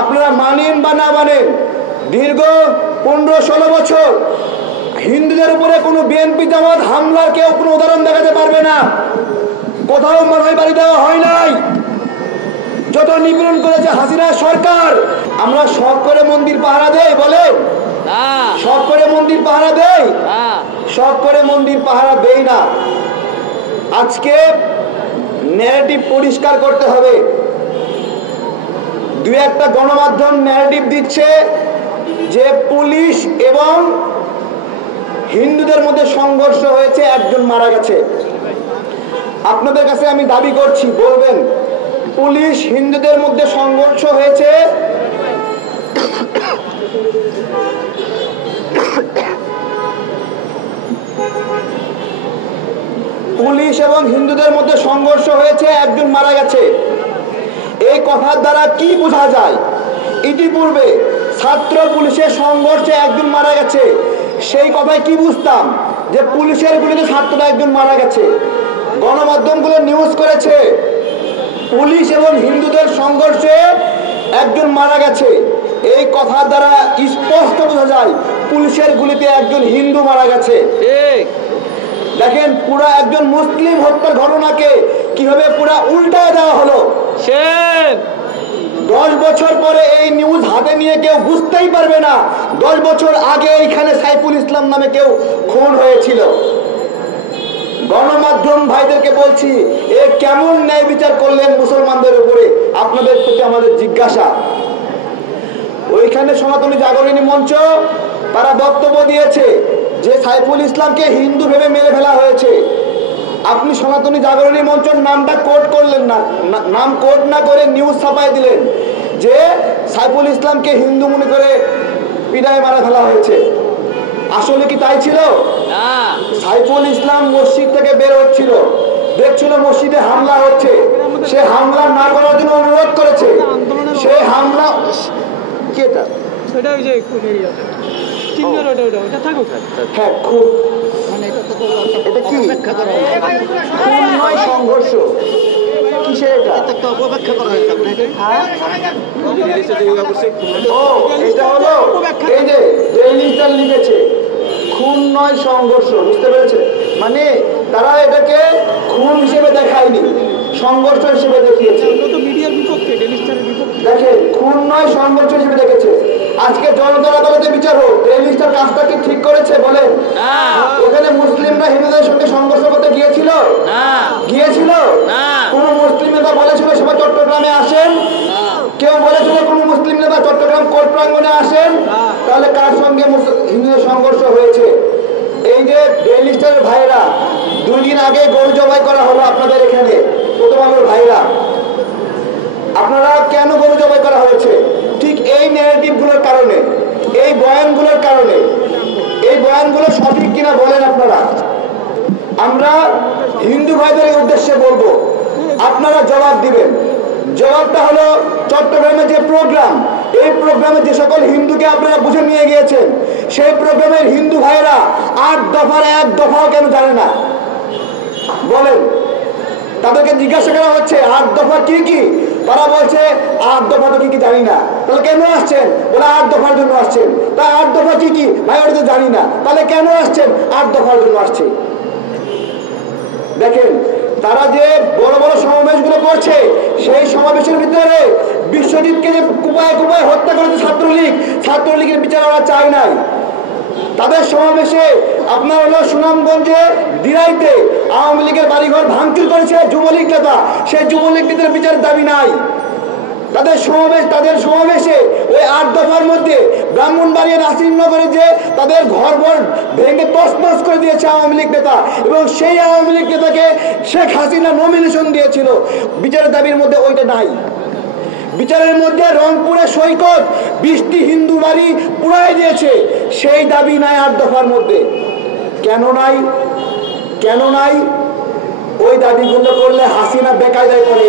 আপনারা মানেন বা না মানেন, দীর্ঘ 15-16 বছর হিন্দুদের উপরে কোনো বিএনপি জামাত হামলার কেউ কোনো উদাহরণ দেখাতে পারবে না। কোথাও মাথায় বাড়ি দেওয়া হয় নাই। যত নিপীড়ন করেছে হাসিনা সরকার। আমরা শখ করে মন্দির পাহারা দেই, বলে শখ করে মন্দির পাহারা দেই? শখ করে মন্দির পাহারা দেই না। আজকে ন্যারেটিভ পরিষ্কার করতে হবে। দুই একটা গণমাধ্যম ন্যারেটিভ দিচ্ছে যে পুলিশ এবং হিন্দুদের মধ্যে সংঘর্ষ হয়েছে, একজন মারা গেছে। আপনাদের কাছে আমি দাবি করছি, বলবেন পুলিশ হিন্দুদের মধ্যে সংঘর্ষ হয়েছে পুলিশ এবং হিন্দুদের মধ্যে সংঘর্ষ হয়েছে, একজন মারা গেছে, এই কথার দ্বারা কি বোঝা যায়? ইতিপূর্বে ছাত্র পুলিশের সংঘর্ষে একজন মারা গেছে, সেই কথায় কি বুঝতাম? যে পুলিশের গুলিতে ছাত্ররা একজন মারা গেছে। গণমাধ্যমগুলো নিউজ করেছে পুলিশ এবং হিন্দুদের সংঘর্ষে একজন মারা গেছে, এই কথার দ্বারা স্পষ্ট বোঝা যায় পুলিশের গুলিতে একজন হিন্দু মারা গেছে। দেখেন পুরা একজন মুসলিম হত্যার ঘটনাকে কিভাবে পুরা উল্টায় দেওয়া হলো। 10 বছর পরে এই নিউজ হাতে নিয়ে কেউ বুঝতেই পারবে না 10 বছর আগে এইখানে সাইফুল ইসলাম নামে কেউ খুন হয়েছিল। গণমাধ্যম ভাইদেরকে বলছি, এ কেমন ন্যায় বিচার করলেন মুসলমানদের উপরে? আপনাদের প্রতি আমাদের জিজ্ঞাসা। ওইখানে সনাতনী জাগরণী মঞ্চ তারা বক্তব্য দিয়েছে যে সাইফুল ইসলামকে হিন্দু ভেবে মেরে ফেলা হয়েছে। আপনি সনাতনী জাগরণী মঞ্চের নামটা কোট করলেন না, নাম কোট না করে নিউজ ছাপাই দিলেন যে সাইফুল ইসলামকে হিন্দু মনে করে পিটায় মারা ফেলা হয়েছে। আসলে কি তাই ছিল? সাইফুল ইসলাম মসজিদ থেকে বের হচ্ছিল, দেখছিল মসজিদে হামলা হচ্ছে, সে হামলা না করার জন্য অনুরোধ করেছে। সেই হামলা কেটা সংঘর্ষ কিসের এটা? এটা হলো এই যে লিখেছে খুন নয় সংঘর্ষ, বুঝতে পেরেছে? মানে তারা এটাকে খুন হিসেবে দেখায়নি, সংঘর্ষ হিসেবে দেখিয়েছে। দেখেন খুন নয় সংঘর্ষ হিসেবে দেখেছে। আজকে জনতার আদালতে বিচার হোক, রেজিস্টার কাজটা কি ঠিক করেছে বলেন? ওখানে মুসলিমরা হিন্দুদের সঙ্গে সংঘর্ষ করতে গিয়েছিল? গিয়েছিল? কোন মুসলিম নেতা বলেছিল সবাই চট্টগ্রামে আসেন? কেউ বলেছিল কোন মুসলিম নেতা চট্টগ্রাম কোর্ট প্রাঙ্গণে আসেন? তাহলে কার সঙ্গে হিন্দুদের সংঘর্ষ হয়েছে? এই যে রেজিস্টারের ভাইরা 2 দিন আগে গরু জবাই করা হলো আপনাদের এখানে, প্রথম আলোর ভাইরা, আপনারা কেন গরু জবাই করা হয়েছে? ঠিক এই ন্যারেটিভ গুলোর কারণে, এই বয়ানগুলোর কারণে। এই বয়ানগুলো সঠিক কিনা বলেন আপনারা। আমরা হিন্দু ভাইদের উদ্দেশ্যে বলবো, আপনারা জবাব দিবেন। জবাবটা হলো চট্টগ্রামে যে প্রোগ্রাম, এই প্রোগ্রামে যে সকল হিন্দুকে আপনারা বুঝে নিয়ে গিয়েছেন, সেই প্রোগ্রামের হিন্দু ভাইরা 8 দফার 1 দফাও কেন জানে না বলেন? তাদেরকে জিজ্ঞাসা করা হচ্ছে 8 দফা কি কি, তারা বলছে 8 দফা তো কি কি জানি না। তাহলে কেন আসছেন? বলে 8 দফার জন্য আসছেন। তা 8 দফা কি কি? ভাই ওটা তো জানি না। তাহলে কেন আসছেন? 8 দফার জন্য আসছে। দেখেন তারা যে বড় বড় সমাবেশগুলো করছে, সেই সমাবেশের ভিতরে বিশ্বজিৎকে যে কুপায় কুপায় হত্যা করেছে ছাত্রলীগের বিচার ওরা চায় নাই। তাদের সমাবেশে আপনার হলো সুনামগঞ্জে দিরাইতে আওয়ামী লীগের বাড়িঘর ভাঙচুর করেছে যুবলীগ নেতা, সেই যুবলীগ নেতার বিচারের দাবি নাই। তাদের সমাবেশে ওই 8 দফার মধ্যে ব্রাহ্মণবাড়িয়া নাসিরনগরে যে তাদের ঘর ভেঙে তছনছ করে দিয়েছে আওয়ামী লীগ নেতা, এবং সেই আওয়ামী লীগ নেতাকে শেখ হাসিনা নমিনেশন দিয়েছিল, বিচারের দাবির মধ্যে ওইটা নাই। বিচারের মধ্যে রংপুরে সৈকত 20টি হিন্দু বাড়ি পুড়াই দিয়েছে, সেই দাবি নাই 8 দফার মধ্যে। কেন নাই? কেন নাই? ওই দাবিগুলো করলে হাসিনা বেকায়দায় করে,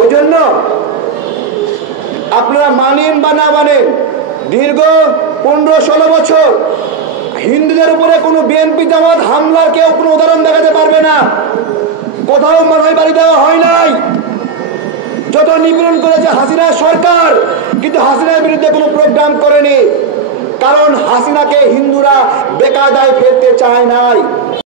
ওই জন্য আপনারা মানেন বা না মানেন, দীর্ঘ 15-16 বছর হিন্দুদের উপরে কোনো বিএনপি জামাত হামলার কেউ কোনো উদাহরণ দেখাতে পারবে না। কোথাও মাথায় বাড়ি দেওয়া হয় নাই। যত নিপীড়ন করেছে হাসিনা সরকার, কিন্তু হাসিনার বিরুদ্ধে কোনো প্রোগ্রাম করেনি, কারণ হাসিনাকে হিন্দুরা বেকায়দায় ফেলতে চায় নাই।